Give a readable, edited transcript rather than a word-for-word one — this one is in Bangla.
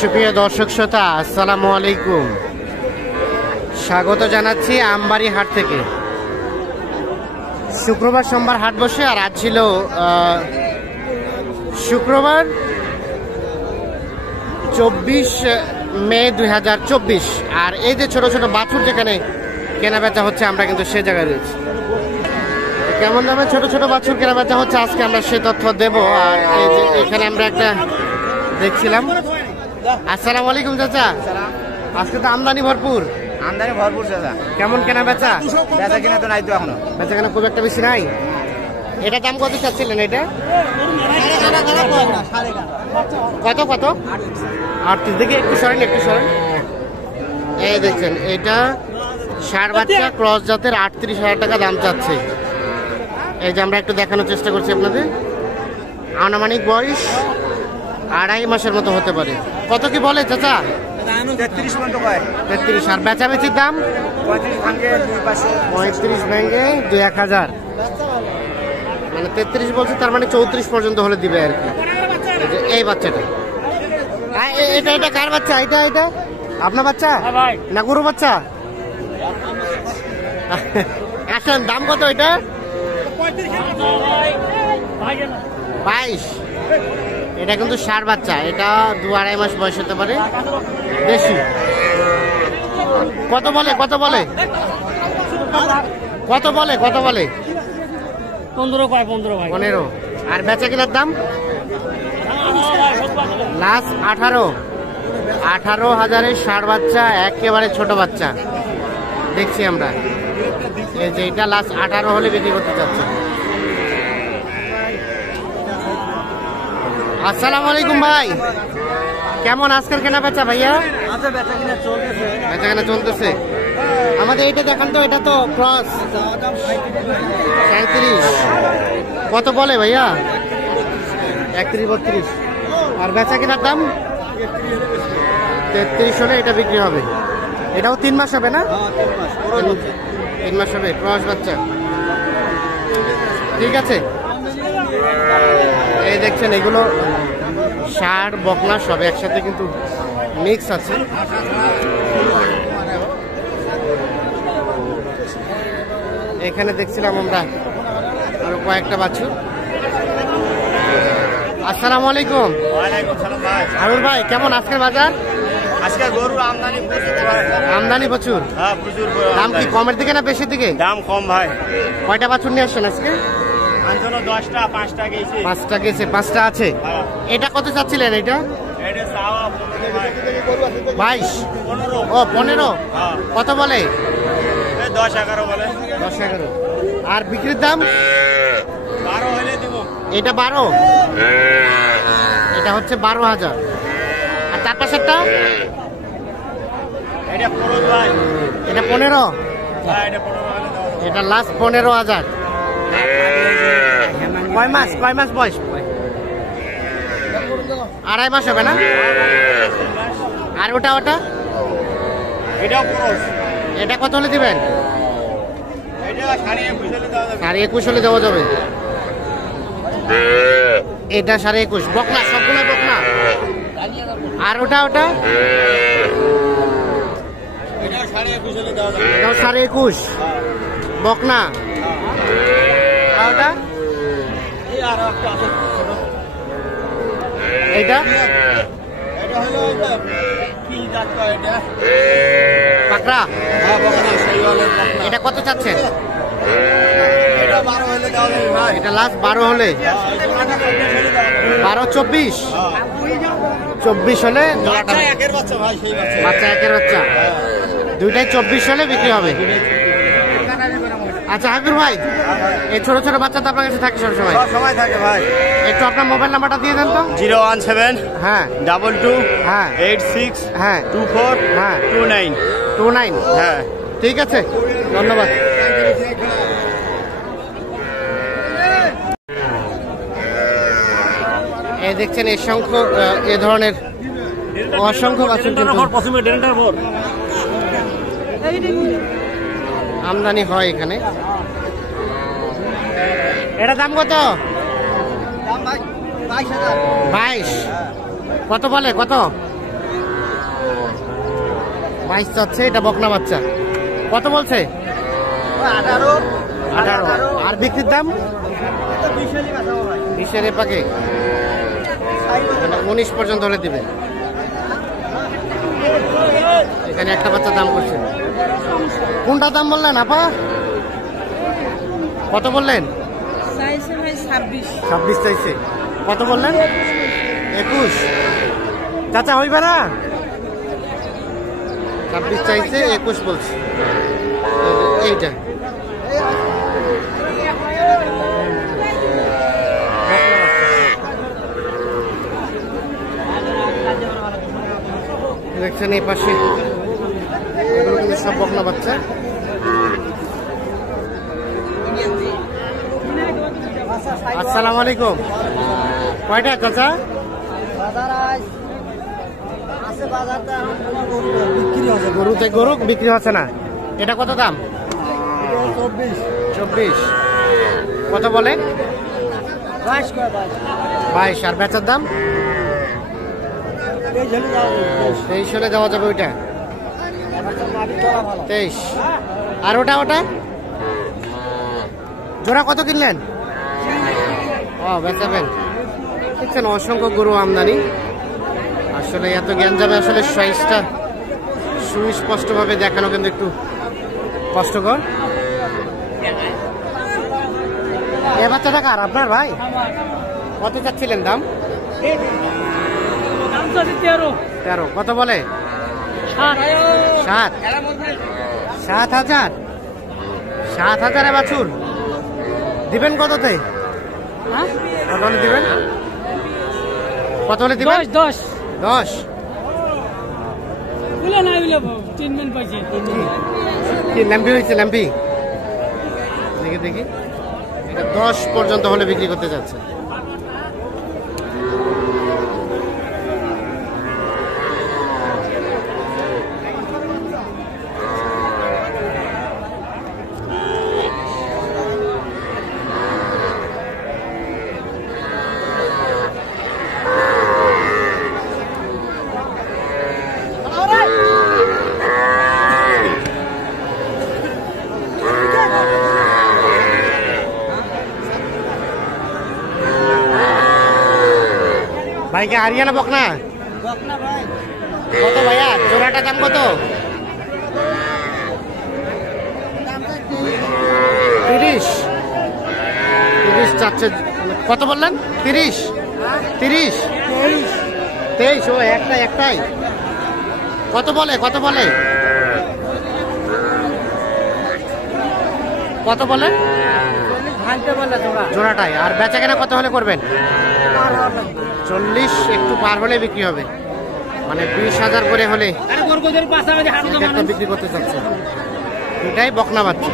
সুপ্রিয় দর্শক শ্রোতা, আসসালামু আলাইকুম। স্বাগত জানাচ্ছি আমবাড়ি হাট থেকে। শুক্রবার সোমবার হাট বসে, আর আজ ছিল শুক্রবার 24 মে 2024। আর এই যে ছোট ছোট বাছুর যেখানে কেনা বেচা হচ্ছে, আমরা কিন্তু সে জায়গায় রয়েছি। কেমন দামে ছোট ছোট বাছুর কেনা বেচা হচ্ছে আজকে আমরা সে তথ্য দেব। আর এই যে এখানে আমরা একটা দেখছিলাম। আসসালামু আলাইকুম চাচা, আজকে তো আমদানি ভরপুর। আমদানি ভরপুর চাচা। কেমন কেনা বেচা? বেচা কিনা তো নাই তো এখনো। বেচা কেনা খুব একটা বেশি নাই। এটা দাম কত চাচ্ছিলেন? এটা কত কত? 38। দেখি একটু সরেন, একটু সরেন। এই দেখছেন, এটা ষাঁড় বাচ্চা ক্রস জাতের 38,000 টাকা দাম চাচ্ছে। এই যে আমরা একটু দেখানোর চেষ্টা করছি আপনাদের। আনুমানিক বয়স 2.5 মাসের মতো হতে পারে। কত কি বলে চাচা? 33 পর্যন্ত কয়। 33। আর বেচাবেচির দাম 35 ভাঙে 35 ভেঙে 2-1,000। মানে 33 বলছে, তার মানে 34 পর্যন্ত হলে দিবে আর কি। এই বাচ্চাটা, এটা এটা কার বাচ্চা? এটা এটা আপনার বাচ্চা না গরু বাচ্চা? আসেন, দাম কত এটা? 22। এটা কিন্তু ষাঁড় বাচ্চা, এটা 2-2.5 মাস বয়স হতে পারে, বেশি। কত বলে? কত বলে? কত বলে? কত বলে? 15। আর বেচা কেনার দাম লাস্ট 18,000-এর ষাঁড় বাচ্চা, একেবারে ছোট বাচ্চা দেখছি আমরা। এই যে এটা লাস্ট 18 হলে বিক্রি করতে চাচ্ছে। আসসালামু আলাইকুম ভাই, কেমন আজকের কেনা বেচা ভাইয়া? বেচা কেনা চলতেছে। আমাদের এটা দেখান তো, এটা তো ক্রস 37। কত বলে ভাইয়া? 31-32। আর বেচা কেনার দাম 33 হলে এটা বিক্রি হবে। এটাও 3 মাস হবে না? 3 মাস হবে, ক্রস বাচ্চা। ঠিক আছে। এই দেখছেন, এগুলো ষাঁড় বকনা সব একসাথে কিন্তু মিক্স আছে। এখানে দেখছিলাম আমরা আরো কয়েকটা বাছুর। আসসালামু আলাইকুম। আরুল ভাই, কেমন আজকের বাজার? আজকে গরুর আমদানি প্রচুর। আমদানি প্রচুর? হ্যাঁ, প্রচুর। দাম কি কমের দিকে না বেশির দিকে? দাম কম ভাই। কয়টা বাছুর নিয়ে আসছেন আজকে? 5টা গেছে। 5টা গেছে, 5টা আছে। এটা কত চাচ্ছিলেন? এটা 22। ও 15। কত বলে? 10-11 বলে। 10-11। আর বিক্রির দাম 12 হলে দিব। এটা 12। এটা হচ্ছে 12,000। আর তার পাশেরটা এটা 15 ভাই। এটা 15। হ্যাঁ, এটা 15 হলে দাও। এটা লাস্ট 15,000। কয় মাস বয়স? 2.5 মাস হবে না? আর ওটা এটাও ক্রস। এটা কত হলে দিবেন? এটা 21.5 হলে দাও। 21.5 হলে দেওয়া যাবে। এটা 21.5 বকনা, সবগুলো বকনা। আর ওটা এটাও 21.5 হলে দাও। এটাও 21.5 বকনা। আর ওটা এই আর একটা আছে ছোট। এইটা এটা হলো এটা কি জাত কয় এটা? পাকড়া। হ্যাঁ, বকনা, সেই হলে বকনা। এটা কত চাচ্ছেন? এটা 12 হলে দাও ভাই। এটা লাস্ট 12 হলে। 12-24। 24 হলে জোড়াটা। বাচ্চা একের বাচ্চা ভাই, সেই বাচ্চা। বাচ্চা একের বাচ্চা, দুইটাই 24 হলে বিক্রি হবে। আচ্ছা হাবিবুর ভাই, এই ছোট ছোট বাচ্চা তো আপনার কাছে থাকে সবসময়? সব সময় থাকে ভাই। একটু আপনার মোবাইল নাম্বারটা দিয়ে দেন তো। 017 হ্যাঁ 22 হ্যাঁ 86 হ্যাঁ 24 হ্যাঁ 29। 29। হ্যাঁ, ঠিক আছে, ধন্যবাদ। এই দেখছেন এই সংখ্য, এ ধরনের অসংখ্য বাছুর আমদানি হয় এখানে। এটা দাম কত? 22,000। 22। কত বলে? কত? 22 চাচ্ছে, এটা বকনা বাচ্চা। কত বলছে? 18 18। আর বিক্রির দাম? 20-এর পাকে 19 পর্যন্ত হলে দিবে। এখানে একটা বাচ্চা দাম করছে। কোনটা দাম বললেন আপা? কত বললেন? 26 চাইছে। কত বললেন? 21। চাচা হইবে না? 26 চাইছে, 21 বলছে। এইটা দেখছেন এই পাশে এগুলো কিন্তু সব বকনা বাচ্চা। আসসালামু আলাইকুম। কয়টা চাচা? গরু বিক্রি হচ্ছে না। এটা কত দাম? 24। কত বলে? 22। আর বেচার দাম? 23 হলে দেওয়া যাবে। ওইটা 23। আর ওটা জোড়া কত কিনলেন? ও বেচাবেন। দেখছেন অসংখ্য গরু আমদানি। আসলে এত জ্ঞান যাবে, আসলে সাইজটা সুস্পষ্ট ভাবে দেখানো কিন্তু একটু কষ্টকর। এ বাচ্চাটা কার? আপনার ভাই? কত চাচ্ছিলেন দাম? 13। কত বলে? 7,000। 7,000 বাছুর দিবেন কততে? কত হলে দিবেন? কত হলে দিবেন? 10। কি ল্যাম্পি হয়েছে? ল্যাম্পি দেখি 10 পর্যন্ত হলে বিক্রি করতে যাচ্ছে। ভাইকে হারিয়ানা বকনা কত ভাইয়া? জোড়াটা দাম কত? 30 চাচ্ছে। কত বললেন? 30। 23। ও একটাই। কত বলে? জোড়াটাই। আর বেচা কেনা কত হলে করবেন? 40 একটু পার হলে বিক্রি হবে, মানে 20,000 করে হলে বিক্রি করতে চাচ্ছে। এটাই বকনা বাচ্চা।